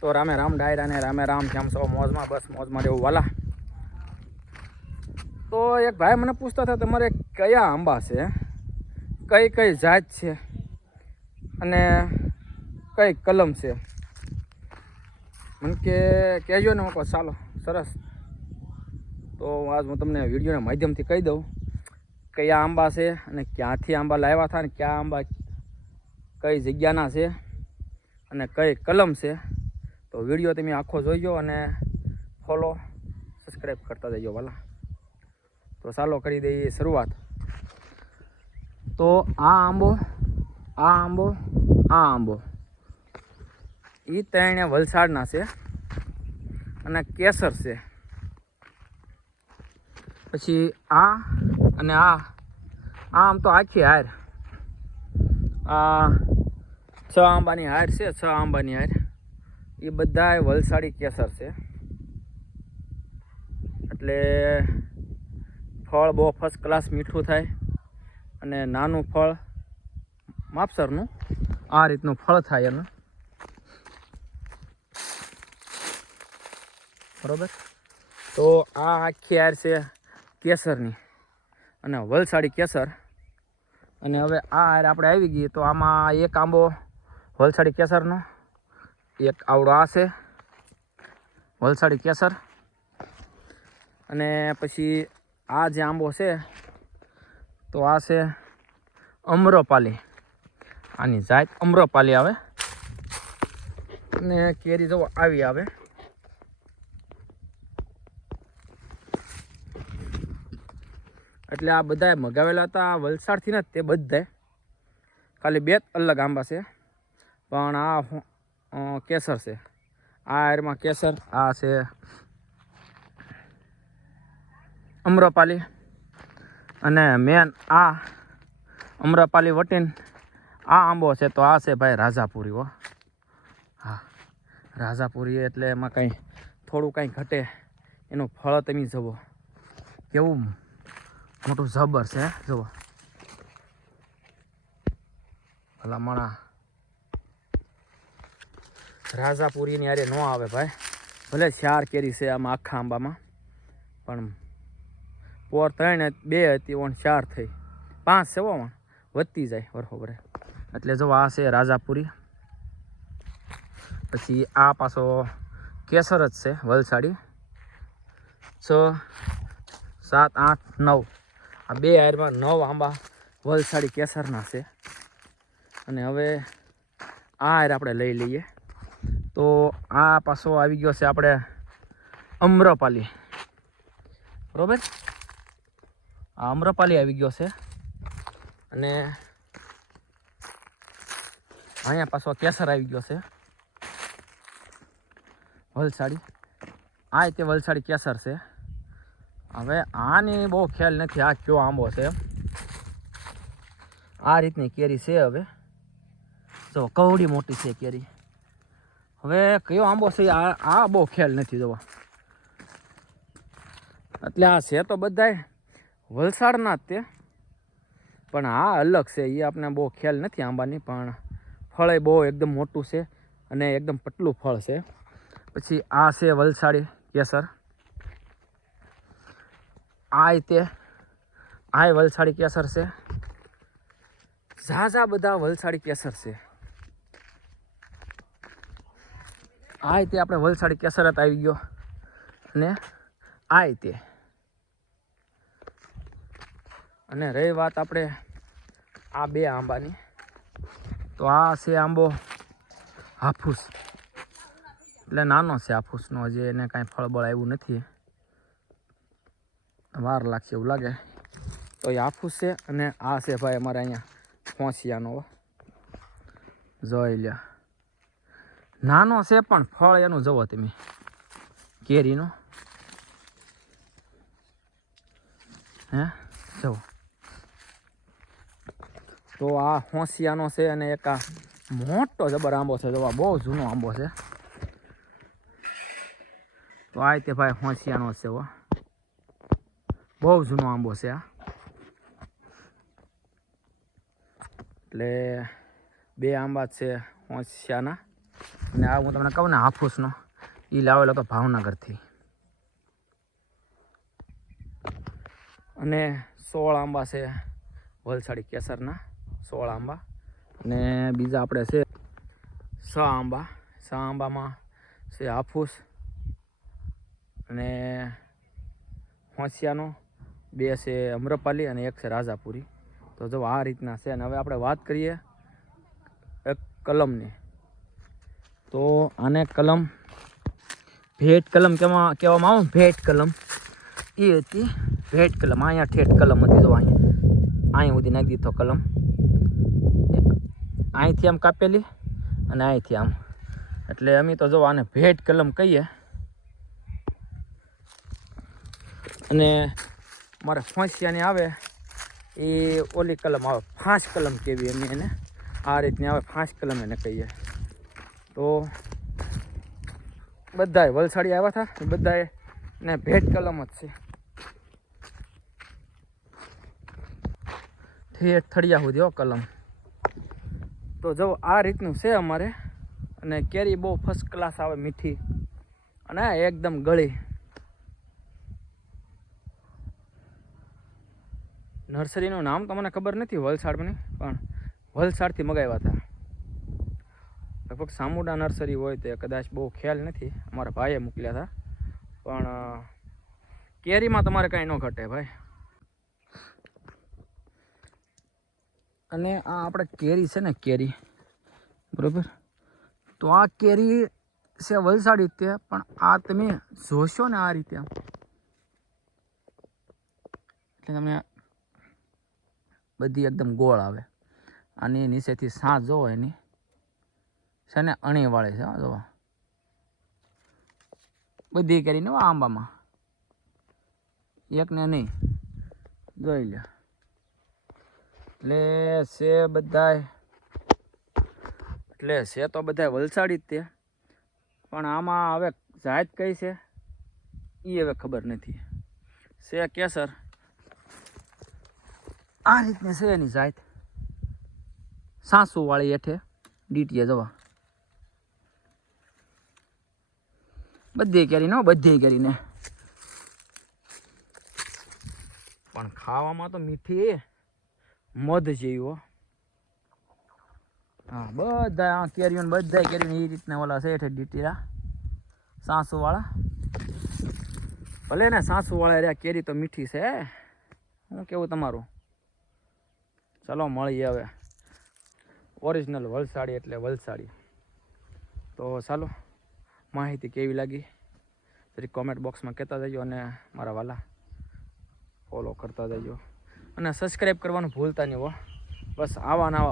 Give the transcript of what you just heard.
તો રામે રામ ડાયરા ને રામે રામ કેમ છો? મોજમાં? બસ મોજમાં રહેવું વાલા. તો એક ભાઈ મને પૂછતા હતા તમારે કયા આંબા છે, કઈ કઈ જાત છે અને કઈ કલમ છે, મને કહેજો ને. હું કહું ચાલો સરસ. તો આજ હું તમને વિડીયોના માધ્યમથી કહી દઉં કયા આંબા છે અને ક્યાંથી આંબા લાવ્યા હતા અને કયા આંબા કઈ જગ્યાના છે અને કઈ કલમ છે. તો વિડીયો તમે આખો જોઈજો અને ફોલો સબસ્ક્રાઈબ કરતા જજો વાલા. તો ચાલો કરી દઈએ શરૂઆત. તો આ આંબો એ ત્રણે વલસાડના છે અને કેસર છે. પછી આ અને આમ તો આખી હાર, આ 6 આંબાની હાર છે. 6 આંબાની હાર એ બધા વલસાડી કેસર છે. એટલે ફળ બહુ ફર્સ્ટ ક્લાસ મીઠું થાય અને નાનું ફળ માપસરનું આ રીતનું ફળ થાય એનું, બરાબર. તો આ આખી હાર છે કેસરની અને વલસાડી કેસર. અને હવે આ હાર આપણે આવી ગઈ તો આમાં એક આંબો વલસાડી કેસરનો, એક આવડો આ છે વલસાડી કેસર. અને પછી આ જે આંબો છે તો આ છે અમ્રપાલી. આની જાત અમ્રપાલી આવે અને કેરી જો આવી આવે. એટલે આ બધા મગાવેલા હતા વલસાડથી ને તે બધા ખાલી 2 અલગ આંબા છે, પણ આ કેસર છે. આ હારમાં કેસર, આ છે અમ્રપાલી. અને મેન આ અમ્રપાલી વટીને આ આંબો છે તો આ છે ભાઈ રાજાપુરી. હો હા, રાજાપુરી એટલે એમાં કંઈ થોડું કંઈ ઘટે. એનું ફળ તમે જુઓ કેવું મોટું જબર છે. જુઓ ભલામણા રાજાપુરીની યારે ન આવે ભાઈ. ભલે 4 કેરી છે આમાં આખા આંબામાં, પણ પોર 3 2 હતી, 4 થઈ, 5 છે. ઓમાં વધતી જાય બરોબર. એટલે જો આ છે રાજાપુરી. પછી આ પાછો કેસર જ છે વલસાડી. 6 7 8 9 આ 2 હારમાં 9 આંબા વલસાડી કેસરના છે. અને હવે આ હાર આપણે લઈ લઈએ. તો આ પાછો આવી ગયો છે આપણે અમ્રપાલી, બરાબર. આ અમ્રપાલી આવી ગયો છે. અને અહીંયા પાછો કેસર આવી ગયો છે વલસાડી. આ તે વલસાડી કેસર છે. હવે આની બહુ ખ્યાલ નથી આ કયો આંબો છે. આ રીતની કેરી છે. હવે જો કવડી મોટી છે કેરી. હવે કયો આંબો છે આ બહુ ખ્યાલ નથી જોવા. એટલે આ છે તો બધાય વલસાડના જ તે, પણ આ અલગ છે. એ આપણે બહુ ખ્યાલ નથી આંબાની, પણ ફળ બહુ એકદમ મોટું છે અને એકદમ પતલું ફળ છે. પછી આ છે વલસાડી કેસર. આ વલસાડી કેસર છે. ઝાઝા બધા વલસાડી કેસર છે. આ તે આપણે વલસાડી કેસર જ આવી ગયો. અને અને રહી વાત આપણે આ 2 આંબાની, તો આ છે આંબો હાફૂસ. એટલે નાનો છે હાફૂસનો, હજી એને કાંઈ ફળબળ આવ્યું નથી, વાર લાગશે એવું લાગે. તો એ હાફૂસ છે. અને આ છે ભાઈ અમારે અહીંયા ફોંસિયાનો. જોઈ લ્યો નાનો છે પણ ફળ એનું જુઓ તમે કેરીનું. હે જુઓ. તો આ હોંસિયાનો છે. અને એક આ મોટો જબર આંબો છે. જોવા બહુ જૂનો આંબો છે. તો આ તે ભાઈ હોંસિયાનો છે. બહુ જૂનો આંબો છે આ. એટલે 2 આંબા છે હોંસિયાના. અને આ હું તમને કહું ને હાફૂસનો એ લાવેલો તો ભાવનગરથી. અને 16 આંબા છે વલસાડી કેસરના, 16 આંબા. અને બીજા આપણે છે 6 આંબા. 6 આંબામાં છે હાફૂસ અને હોંસિયાનો, 2 છે અમ્રપાલી અને 1 છે રાજાપુરી. તો જો આ રીતના છે. અને હવે આપણે વાત કરીએ એક કલમની. તો આને કલમ ભેટ કલમ કહેવામાં આવે. ભેટ કલમ એ હતી, ભેટ કલમ. અહીંયા ઠેઠ કલમ હતી, તો અહીંયા સુધી નાખી દીધો કલમ. અહીંથી આમ કાપેલી અને અહીંથી આમ, એટલે અમે તો જો આને ભેટ કલમ કહીએ. અને મારે ફોંસિયાની આવે એ ઓલી કલમ આવે, ફાંસ કલમ કેવી અમે એને આ રીતની આવે, ફાંસ કલમ એને કહીએ. તો બધાએ વલસાડી આવ્યા હતા, બધાએ ને ભેટ કલમ જ છે. ઠેઠ થળિયા સુધી હો કલમ. તો જો આ રીતનું છે અમારે. અને કેરી બહુ ફર્સ્ટ ક્લાસ આવે, મીઠી અને એકદમ ગળી. નર્સરીનું નામ તો મને ખબર નથી વલસાડની, પણ વલસાડથી મગાવ્યા હતા. લગભગ સામુડા નર્સરી હોય તે કદાચ, બહુ ખ્યાલ નથી. અમારા ભાઈએ મોકલ્યા હતા. પણ કેરીમાં તમારે કાંઈ ન ઘટે ભાઈ. અને આ આપણે કેરી છે ને, કેરી બરાબર, તો આ કેરી છે વલસાડી તે, પણ આ તમે જોશો ને આ રીતે, એટલે તમને બધી એકદમ ગોળ આવે. આની નીચેથી સાં જોવો એની છે ને અણીવાળી છે. જોવા બધી કરીને આંબામાં એકને નહીં જોઈ લે. એટલે છે બધાય, એટલે છે તો બધા વલસાડી જ તે, પણ આમાં હવે જાત કઈ છે એ હવે ખબર નથી. છે કેસર આ રીતની છે એની જાત, સાસુવાળી હેઠે ડીટીએ જવા. બધી કેરી ને, બધી કેરીને, પણ ખાવામાં તો મીઠી મધ જેવી હો. હા, બધા આ કેરીઓ બધા કેરીઓ એ રીતના ઓલા છે હેઠે ડીટીરા સાસુવાળા. ભલે ને સાસુવાળા રહ્યા, કેરી તો મીઠી છે. શું કેવું તમારું? ચલો મળીએ હવે. ઓરિજિનલ વલસાડી એટલે વલસાડી. તો ચાલો, માહિતી કેવી લાગી જરી કોમેન્ટ બોક્સમાં કહેતા જજો. અને મારા વાલા ફોલો કરતા જજો અને સબસ્ક્રાઈબ કરવાનું ભૂલતા નહીં હો. બસ આવા નવા